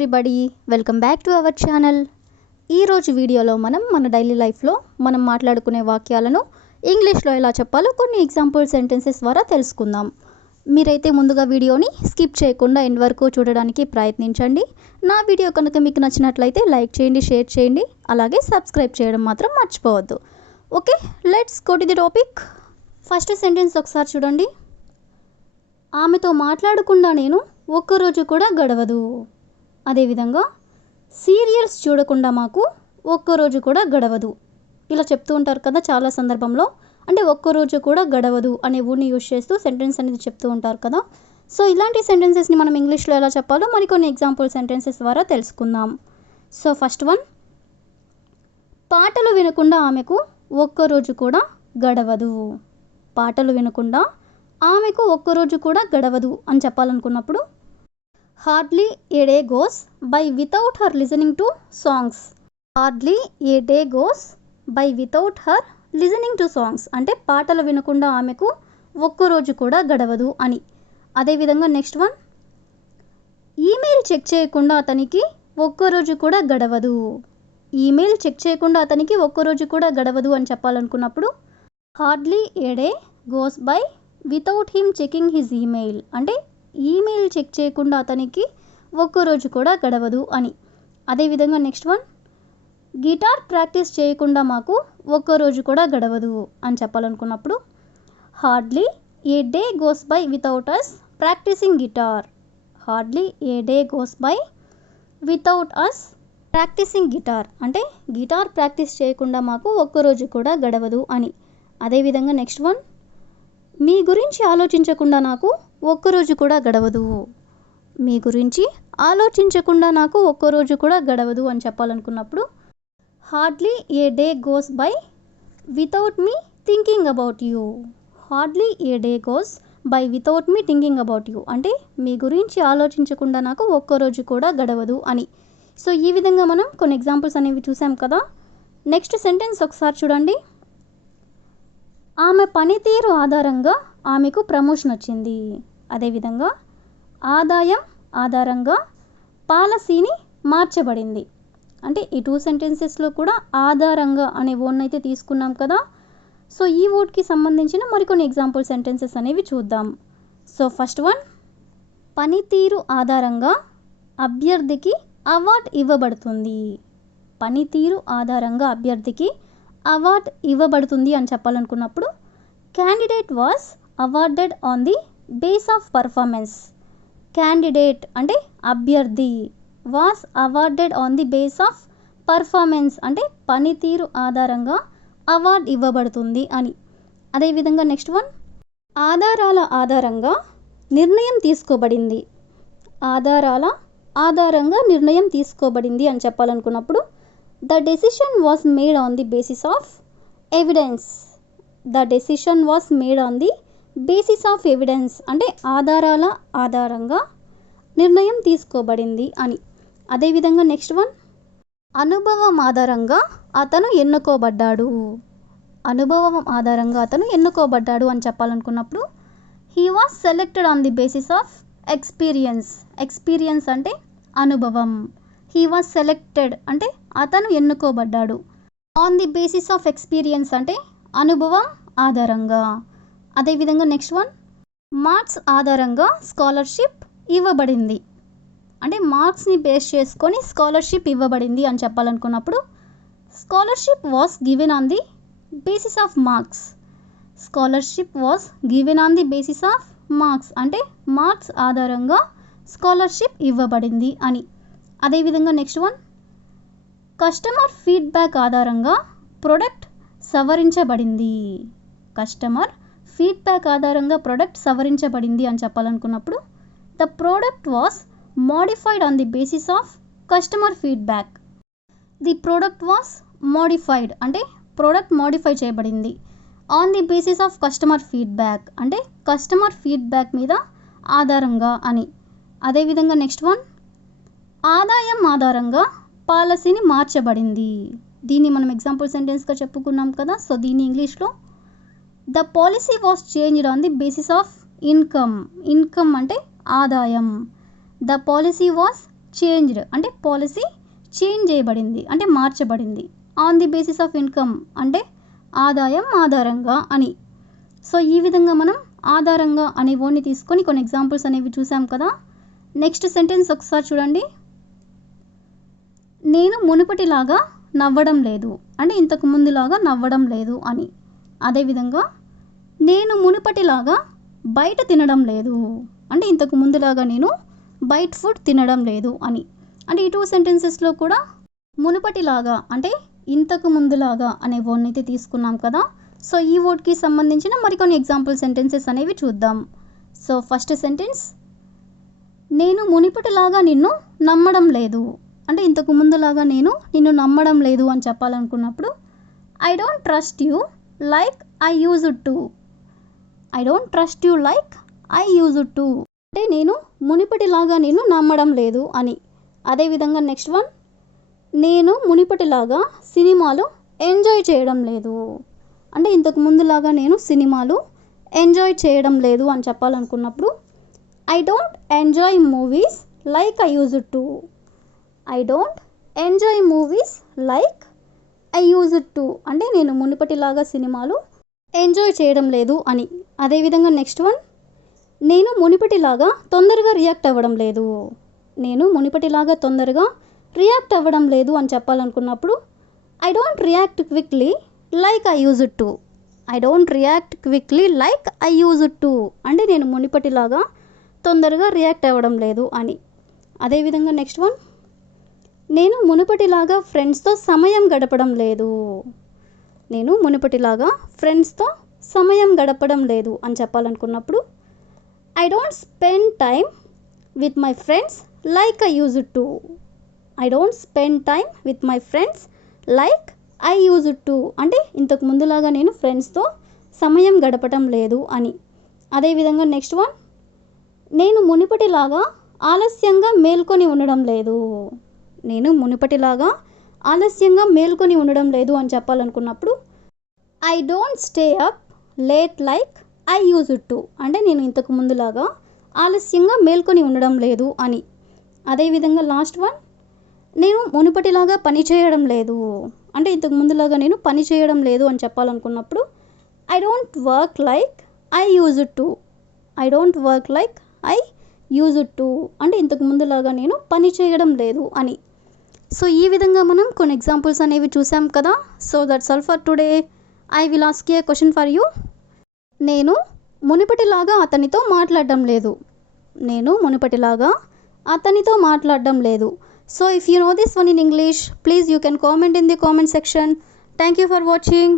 Everybody, welcome back to our channel. ఈరోజు వీడియోలో మన డైలీ లైఫ్లో మనం మాట్లాడుకునే వాక్యాలను ఇంగ్లీష్లో ఎలా చెప్పాలో కొన్ని ఎగ్జాంపుల్ సెంటెన్సెస్ ద్వారా తెలుసుకుందాం. మీరైతే ముందుగా వీడియోని స్కిప్ చేయకుండా ఎండ్ వరకు చూడడానికి ప్రయత్నించండి. నా వీడియో కనుక మీకు నచ్చినట్లయితే లైక్ చేయండి, షేర్ చేయండి, అలాగే సబ్స్క్రైబ్ చేయడం మాత్రం మర్చిపోవద్దు. Okay, let's go to the topic. First sentence ఒకసారి చూడండి. ఆమెతో మాట్లాడకుండా నేను ఒక్కరోజు కూడా గడవదు. అదేవిధంగా సీరియల్స్ చూడకుండా మాకు ఒక్కరోజు కూడా గడవదు. ఇలా చెప్తూ ఉంటారు కదా చాలా సందర్భంలో. అంటే ఒక్కరోజు కూడా గడవదు అనే వర్డ్ని యూజ్ చేస్తూ సెంటెన్స్ అనేది చెప్తూ ఉంటారు కదా. సో ఇలాంటి సెంటెన్సెస్ని మనం ఇంగ్లీష్లో ఎలా చెప్పాలో మరికొన్ని ఎగ్జాంపుల్ సెంటెన్సెస్ ద్వారా తెలుసుకుందాం. సో ఫస్ట్ వన్, పాటలు వినకుండా ఆమెకు ఒక్కరోజు కూడా గడవదు. పాటలు వినకుండా ఆమెకు ఒక్కరోజు కూడా గడవదు అని చెప్పాలనుకున్నప్పుడు hardly a day goes by without her listening to songs. Hardly a day goes by without her listening to songs అంటే పాటలు వినకుండా ఆమెకు ఒక్కరోజు కూడా గడవదు అని. అదేవిధంగా నెక్స్ట్ వన్, ఈమెయిల్ చెక్ చేయకుండా అతనికి ఒక్కరోజు కూడా గడవదు. ఈమెయిల్ చెక్ చేయకుండా అతనికి ఒక్కరోజు కూడా గడవదు అని చెప్పాలనుకున్నప్పుడు hardly a day goes by without him checking his email అంటే ఈమెయిల్ చెక్ చేయకుండా అతనికి ఒక్కరోజు కూడా గడవదు అని. అదేవిధంగా నెక్స్ట్ వన్, గిటార్ ప్రాక్టీస్ చేయకుండా మాకు ఒక్కరోజు కూడా గడవదు అని చెప్పాలనుకున్నప్పుడు hardly a day goes by without us practicing guitar. Hardly a day goes by without us practicing guitar అంటే గిటార్ ప్రాక్టీస్ చేయకుండా మాకు ఒక్కరోజు కూడా గడవదు అని. అదేవిధంగా నెక్స్ట్ వన్, మీ గురించి ఆలోచించకుండా నాకు ఒక్కరోజు కూడా గడవదు. మీ గురించి ఆలోచించకుండా నాకు ఒక్కరోజు కూడా గడవదు అని చెప్పాలనుకున్నప్పుడు hardly a day goes by without me thinking about you. Hardly a day goes by without me thinking about you అంటే మీ గురించి ఆలోచించకుండా నాకు ఒక్కరోజు కూడా గడవదు అని. సో ఈ విధంగా మనం కొన్ని ఎగ్జాంపుల్స్ అనేవి చూసాం కదా. నెక్స్ట్ సెంటెన్స్ ఒకసారి చూడండి. ఆమె పనితీరు ఆధారంగా ఆమెకు ప్రమోషన్ వచ్చింది. అదేవిధంగా ఆదాయం ఆధారంగా పాలసీని మార్చబడింది. అంటే ఈ టూ సెంటెన్సెస్లో కూడా ఆధారంగా అనే వర్డ్ని అయితే తీసుకున్నాం కదా. సో ఈ వర్డ్కి సంబంధించిన మరికొన్ని ఎగ్జాంపుల్ సెంటెన్సెస్ అనేవి చూద్దాం. సో ఫస్ట్ వన్, పనితీరు ఆధారంగా అభ్యర్థికి అవార్డు ఇవ్వబడుతుంది. పనితీరు ఆధారంగా అభ్యర్థికి అవార్డ్ ఇవ్వబడుతుంది అని చెప్పాలనుకున్నప్పుడు candidate was awarded on the base of performance. Candidate అంటే అభ్యర్థి, was awarded on the base of performance అంటే పనితీరు ఆధారంగా అవార్డ్ ఇవ్వబడుతుంది అని. అదేవిధంగా నెక్స్ట్ వన్, ఆధారాల ఆధారంగా నిర్ణయం తీసుకోబడింది. ఆధారాల ఆధారంగా నిర్ణయం తీసుకోబడింది అని చెప్పాలనుకున్నప్పుడు the decision was made on the basis of evidence. The decision was made on the basis of evidence అంటే ఆధారాల ఆధారంగా నిర్ణయం తీసుకోబడింది అని. అదేవిధంగా నెక్స్ట్ వన్, అనుభవం ఆధారంగా అతను ఎన్నుకోబడ్డాడు. అనుభవం ఆధారంగా అతను ఎన్నుకోబడ్డాడు అని చెప్పాలనుకున్నప్పుడు he was selected on the basis of experience. Experience అంటే అనుభవం. హీ వాస్ సెలెక్టెడ్ అంటే అతను ఎన్నుకోబడ్డాడు. On the basis of experience అంటే అనుభవం ఆధారంగా. అదేవిధంగా నెక్స్ట్ వన్, మార్క్స్ ఆధారంగా స్కాలర్షిప్ ఇవ్వబడింది. అంటే మార్క్స్ని బేస్ చేసుకొని స్కాలర్షిప్ ఇవ్వబడింది అని చెప్పాలనుకున్నప్పుడు scholarship was given on the basis of marks. Scholarship was given on the basis of marks అంటే మార్క్స్ ఆధారంగా స్కాలర్షిప్ ఇవ్వబడింది అని. అదేవిధంగా నెక్స్ట్ వన్, కస్టమర్ ఫీడ్బ్యాక్ ఆధారంగా ప్రొడక్ట్ సవరించబడింది. కస్టమర్ ఫీడ్బ్యాక్ ఆధారంగా ప్రొడక్ట్ సవరించబడింది అని చెప్పాలనుకున్నప్పుడు the product was modified on the basis of customer feedback. The product was modified అంటే ప్రోడక్ట్ మోడిఫై చేయబడింది on the basis of customer feedback అంటే కస్టమర్ ఫీడ్బ్యాక్ మీద ఆధారంగా అని. అదేవిధంగా నెక్స్ట్ వన్, ఆదాయం ఆధారంగా పాలసీని మార్చబడింది. దీన్ని మనం ఎగ్జాంపుల్ సెంటెన్స్గా చెప్పుకున్నాం కదా. సో దీన్ని ఇంగ్లీష్లో the policy was changed on the basis of income. Income అంటే ఆదాయం. ద పాలసీ వాస్ చేంజ్డ్ అంటే పాలసీ చేంజ్ చేయబడింది అంటే మార్చబడింది. On the basis of income అంటే ఆదాయం ఆధారంగా అని. సో ఈ విధంగా మనం ఆధారంగా అనే వర్డ్ని తీసుకొని కొన్ని ఎగ్జాంపుల్స్ అనేవి చూసాం కదా. నెక్స్ట్ సెంటెన్స్ ఒకసారి చూడండి. నేను మునుపటిలాగా నవ్వడం లేదు అంటే ఇంతకు ముందులాగా నవ్వడం లేదు అని. అదేవిధంగా నేను మునుపటిలాగా బయట తినడం లేదు అంటే ఇంతకు ముందులాగా నేను బయట ఫుడ్ తినడం లేదు అని. అంటే ఈ 2 సెంటెన్సెస్లో కూడా మునుపటిలాగా అంటే ఇంతకు ముందులాగా అనే వర్డ్ని అయితే తీసుకున్నాం కదా. సో ఈ వర్డ్కి సంబంధించిన మరికొన్ని ఎగ్జాంపుల్ సెంటెన్సెస్ అనేవి చూద్దాం. సో ఫస్ట్ సెంటెన్స్, నేను మునుపటిలాగా నిన్ను నమ్మడం లేదు అంటే ఇంతకు ముందులాగా నేను నిన్ను నమ్మడం లేదు అని చెప్పాలనుకున్నప్పుడు I don't trust you like I used to. I don't trust you like I used to అంటే నేను మునుపటిలాగా నిన్ను నమ్మడం లేదు అని. అదేవిధంగా నెక్స్ట్ వన్, నేను మునుపటిలాగా సినిమాలు ఎంజాయ్ చేయడం లేదు అంటే ఇంతకు ముందులాగా నేను సినిమాలు ఎంజాయ్ చేయడం లేదు అని చెప్పాలనుకున్నప్పుడు I don't enjoy movies like I used to. I don't enjoy movies like I used to అంటే నేను మునుపటిలాగా సినిమాలు ఎంజాయ్ చేయడం లేదు అని. అదేవిధంగా నెక్స్ట్ వన్, నేను మునుపటిలాగా తొందరగా రియాక్ట్ అవ్వడం లేదు. నేను మునుపటిలాగా తొందరగా రియాక్ట్ అవ్వడం లేదు అని చెప్పాలనుకున్నప్పుడు I don't react quickly like I used to. I don't react quickly like I used to అంటే నేను మునుపటిలాగా తొందరగా రియాక్ట్ అవ్వడం లేదు అని. అదేవిధంగా నెక్స్ట్ వన్, నేను మునుపటిలాగా ఫ్రెండ్స్తో సమయం గడపడం లేదు. నేను మునుపటిలాగా ఫ్రెండ్స్తో సమయం గడపడం లేదు అని చెప్పాలనుకున్నప్పుడు I don't spend time with my friends like I used to. I don't spend time with my friends like I used to అంటే ఇంతకు ముందులాగా నేను ఫ్రెండ్స్తో సమయం గడపటం లేదు అని. అదేవిధంగా నెక్స్ట్ వన్, నేను మునుపటిలాగా ఆలస్యంగా మేల్కొని ఉండడం లేదు. నేను మునుపటిలాగా ఆలస్యంగా మేల్కొని ఉండడం లేదు అని చెప్పాలనుకున్నప్పుడు I don't stay up late like I used to అంటే నేను ఇంతకు ముందులాగా ఆలస్యంగా మేల్కొని ఉండడం లేదు అని. అదేవిధంగా లాస్ట్ వన్, నేను మునుపటిలాగా పని చేయడం లేదు అంటే ఇంతకు ముందులాగా నేను పని చేయడం లేదు అని చెప్పాలనుకున్నప్పుడు I don't work like I used to. I don't work like I used to అంటే ఇంతకు ముందులాగా నేను పని చేయడం లేదు అని. సో ఈ విధంగా మనం కొన్ని ఎగ్జాంపుల్స్ అనేవి చూసాం కదా. So that's all for today. I will ask a question for you. నేను మునుపటిలాగా అతనితో మాట్లాడడం లేదు. నేను మునుపటిలాగా అతనితో మాట్లాడడం లేదు. So if you know this one in English, please you can comment in the comment section. Thank you for watching.